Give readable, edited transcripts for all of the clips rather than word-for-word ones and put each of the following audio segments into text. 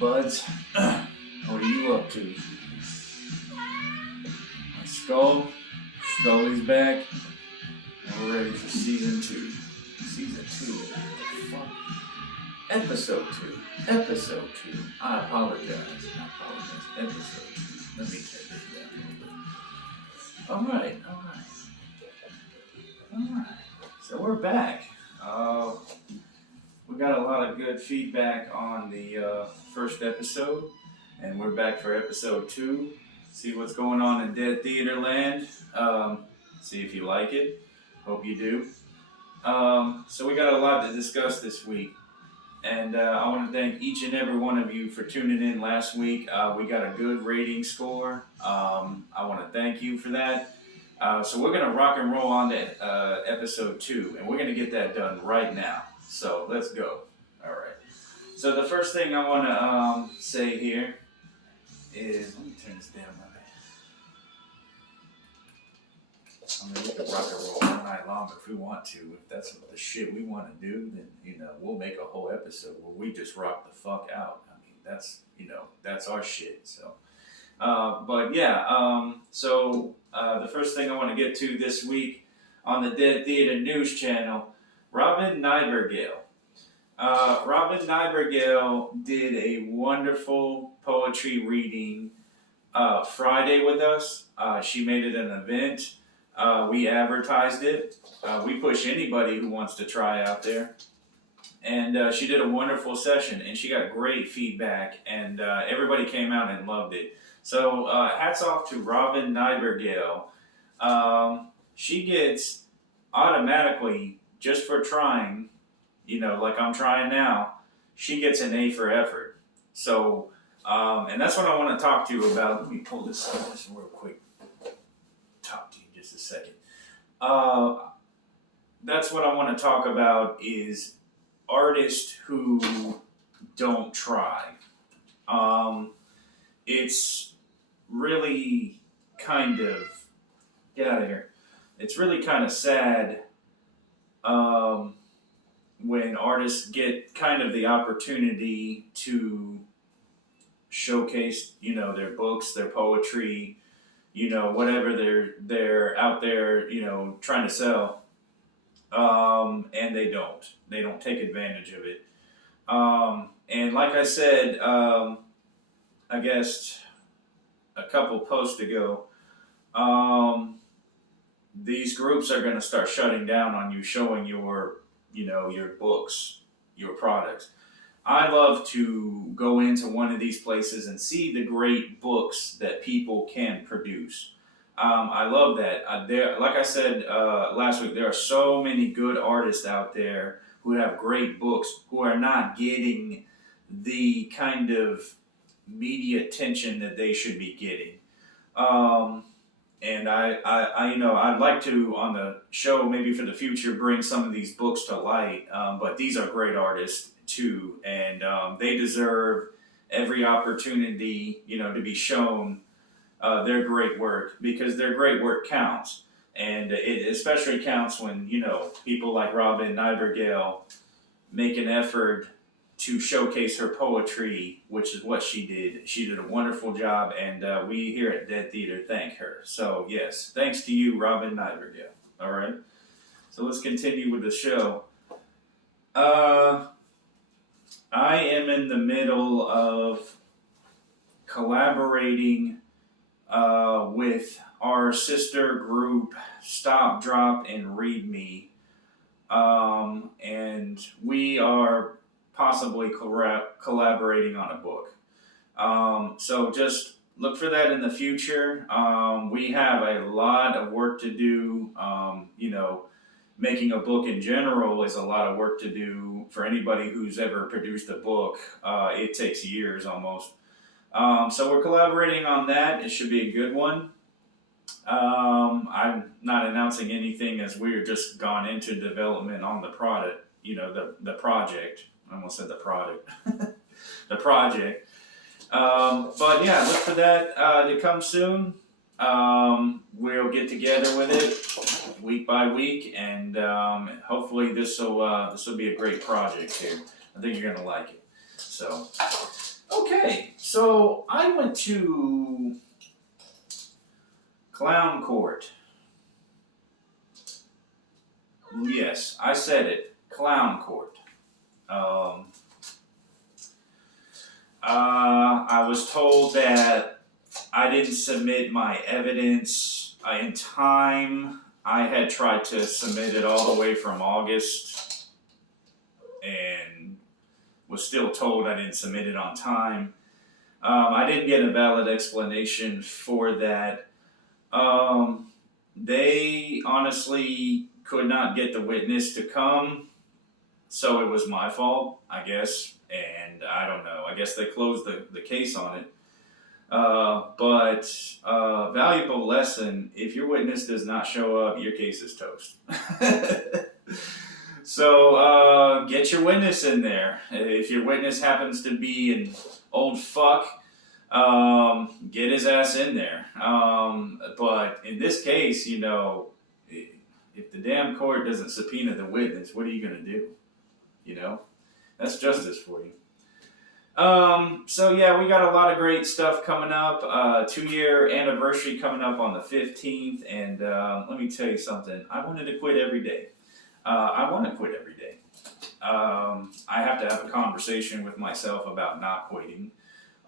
buds. What are you up to? My Scully's back, and we're ready for season 2. Season 2? What the fuck? Episode 2. I apologize. Episode 2. Let me take this down a little bit. Alright. So we're back. We got a lot of good feedback on the first episode, and we're back for episode 2. See what's going on in Dead Theater Land. See if you like it. Hope you do. So we got a lot to discuss this week, and I want to thank each and every one of you for tuning in last week. We got a good rating score. I want to thank you for that. So we're going to rock and roll on to episode 2, and we're going to get that done right now. So let's go. All right. So the first thing I want to say here is, let me turn this down. I mean, we can rock and roll all night long if we want to. If that's what the shit we want to do, then, we'll make a whole episode where we just rock the fuck out. I mean, that's our shit. So, so the first thing I want to get to this week on the Dead Theater News channel, Robin Nightingale. Robin Nightingale did a wonderful poetry reading Friday with us. She made it an event. We advertised it. We push anybody who wants to try out there. And she did a wonderful session, and she got great feedback, and everybody came out and loved it. So hats off to Robin Nightingale. She gets automatically, just for trying, like I'm trying now, she gets an A for effort. So, and that's what I want to talk to you about. Let me pull this real quick. Talk to you just a second. That's what I want to talk about is artists who don't try. It's really kind of, get out of here. It's really kind of sad when artists get kind of the opportunity to showcase, their books, their poetry, whatever they're out there, trying to sell, and they don't take advantage of it. And like I said, I guess a couple posts ago, these groups are going to start shutting down on you, showing your books, your products. I love to go into one of these places and see the great books that people can produce. I love that. Like I said last week, there are so many good artists out there who have great books who are not getting the kind of media attention that they should be getting. And I'd like to, on the show, maybe for the future, bring some of these books to light. But these are great artists too, and they deserve every opportunity, to be shown their great work, because their great work counts. And it especially counts when, people like Robin Nightingale make an effort to showcase her poetry, which is what she did. She did a wonderful job, and we here at Dead Theater thank her. So yes, thanks to you, Robin Nightingale. All right. So let's continue with the show. I am in the middle of collaborating with our sister group, Stop, Drop, and Read Me. And we are possibly collaborating on a book. So just look for that in the future. We have a lot of work to do. Making a book in general is a lot of work to do for anybody who's ever produced a book. It takes years almost. So we're collaborating on that. It should be a good one. I'm not announcing anything as we're just gone into development on the product, the project. I almost said the product. The project. But yeah, look for that to come soon. We'll get together with it week by week, and hopefully this will be a great project here. I think you're gonna like it. So, Okay, so I went to Clown Court. Yes, I said it. Clown Court. Um, I was told that I didn't submit my evidence in time. I had tried to submit it all the way from August and was still told I didn't submit it on time. I didn't get a valid explanation for that. They honestly could not get the witness to come, so it was my fault, I guess. And I don't know. I guess they closed the case on it. But valuable lesson, if your witness does not show up, your case is toast. So get your witness in there. If your witness happens to be an old fuck, get his ass in there. But in this case, you know, if the damn court doesn't subpoena the witness, what are you going to do? You know, that's justice for you. So yeah, we got a lot of great stuff coming up. 2-year anniversary coming up on the 15th, and let me tell you something. I wanted to quit every day. I want to quit every day. I have to have a conversation with myself about not quitting.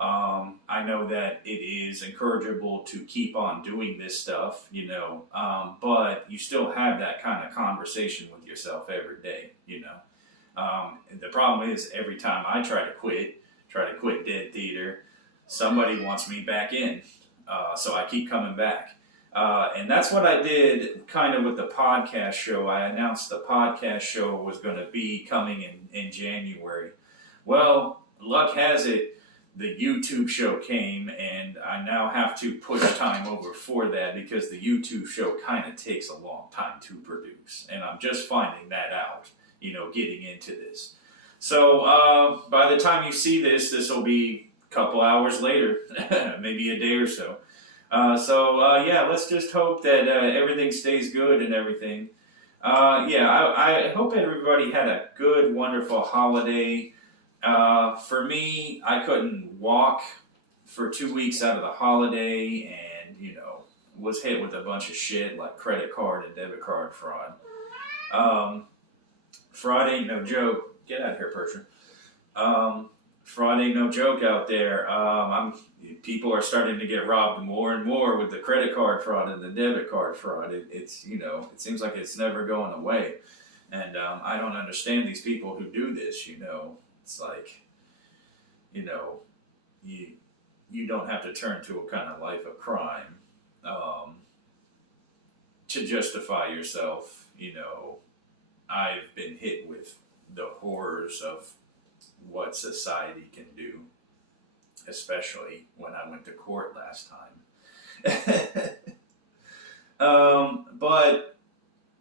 I know that it is encourageable to keep on doing this stuff, you know, but you still have that kind of conversation with yourself every day, you know. The problem is every time I try to quit Dead Theater, somebody wants me back in. So I keep coming back. And that's what I did kind of with the podcast show. I announced the podcast show was going to be coming in January. Well, luck has it, the YouTube show came, and I now have to push time over for that because the YouTube show kind of takes a long time to produce. And I'm just finding that out, you know, getting into this. So by the time you see this, this will be a couple hours later, maybe a day or so. Yeah, let's just hope that everything stays good and everything. I hope everybody had a good, wonderful holiday. For me, I couldn't walk for 2 weeks out of the holiday and, you know, was hit with a bunch of shit like credit card and debit card fraud. Fraud ain't no joke. Get out of here, Persia. Fraud ain't no joke out there. People are starting to get robbed more and more with the credit card fraud and the debit card fraud. It's, you know, it seems like it's never going away. And I don't understand these people who do this, you know. It's like, you know, you don't have to turn to a kind of life of crime to justify yourself. You know, I've been hit with the horrors of what society can do, especially when I went to court last time. But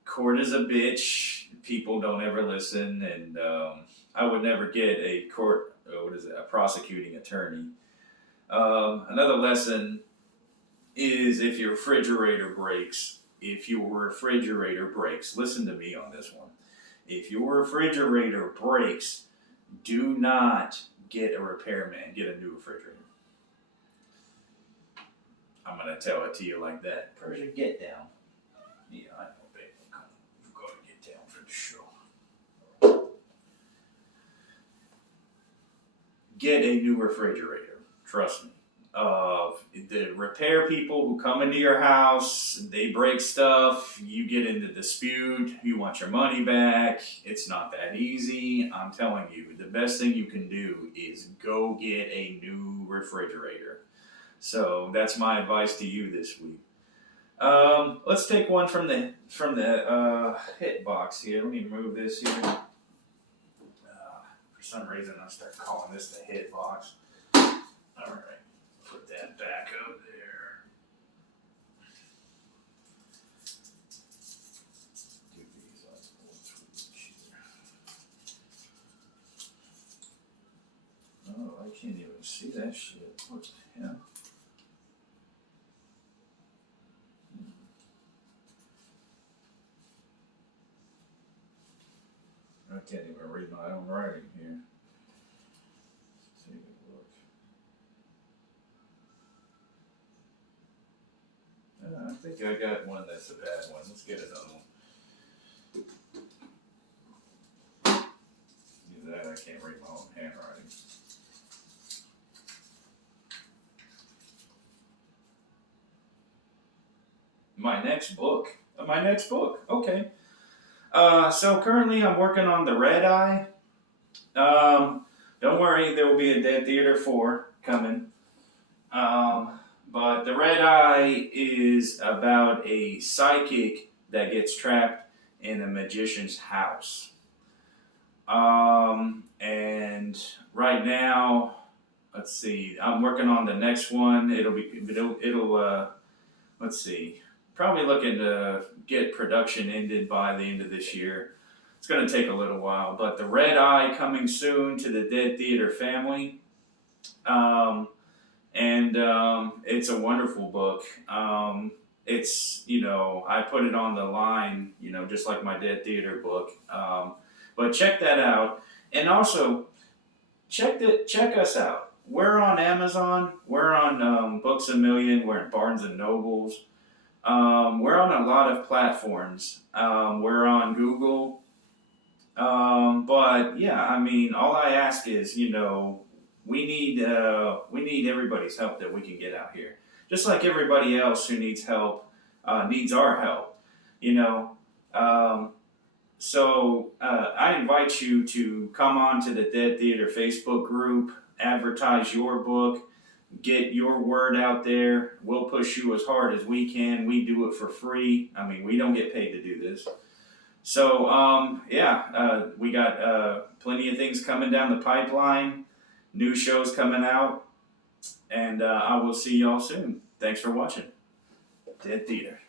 court is a bitch. People don't ever listen, and I would never get a a prosecuting attorney. Another lesson is if your refrigerator breaks, listen to me on this one. If your refrigerator breaks, do not get a repairman, get a new refrigerator. I'm going to tell it to you like that. Persia, get down. Yeah, I know, babe. Come on. You've got to get down for the show. Get a new refrigerator. Trust me. The repair people who come into your house, they break stuff, you get into dispute, you want your money back. It's not that easy. I'm telling you, the best thing you can do is go get a new refrigerator. So that's my advice to you this week. Let's take one from the hit box here. Let me move this here. For some reason, I start calling this the hit box. All right. Put that back up there. Do these like one tweak here. Oh, I can't even see that shit. What the hell? I can't even read my own writing here. Let's take a look. think I got one that's a bad one. Let's get another one. Either that, I can't read my own handwriting. My next book. Okay. So currently I'm working on the Red Eye. Don't worry, there will be a Dead Theater 4 coming. But the Red Eye is about a psychic that gets trapped in a magician's house. And right now, let's see, I'm working on the next one. Let's see, probably looking to get production ended by the end of this year. It's going to take a little while, but the Red Eye coming soon to the Dead Theater family. It's a wonderful book. It's, I put it on the line, just like my Dead Theater book. But check that out. And also, check us out. We're on Amazon. We're on Books A Million. We're at Barnes and Nobles. We're on a lot of platforms. We're on Google. But yeah, I mean, all I ask is, we need everybody's help that we can get out here. Just like everybody else who needs help, needs our help, So I invite you to come on to the Dead Theater Facebook group, advertise your book, get your word out there. We'll push you as hard as we can. We do it for free. I mean, we don't get paid to do this. So, we got plenty of things coming down the pipeline, new shows coming out, and I will see y'all soon. Thanks for watching. Dead Theater.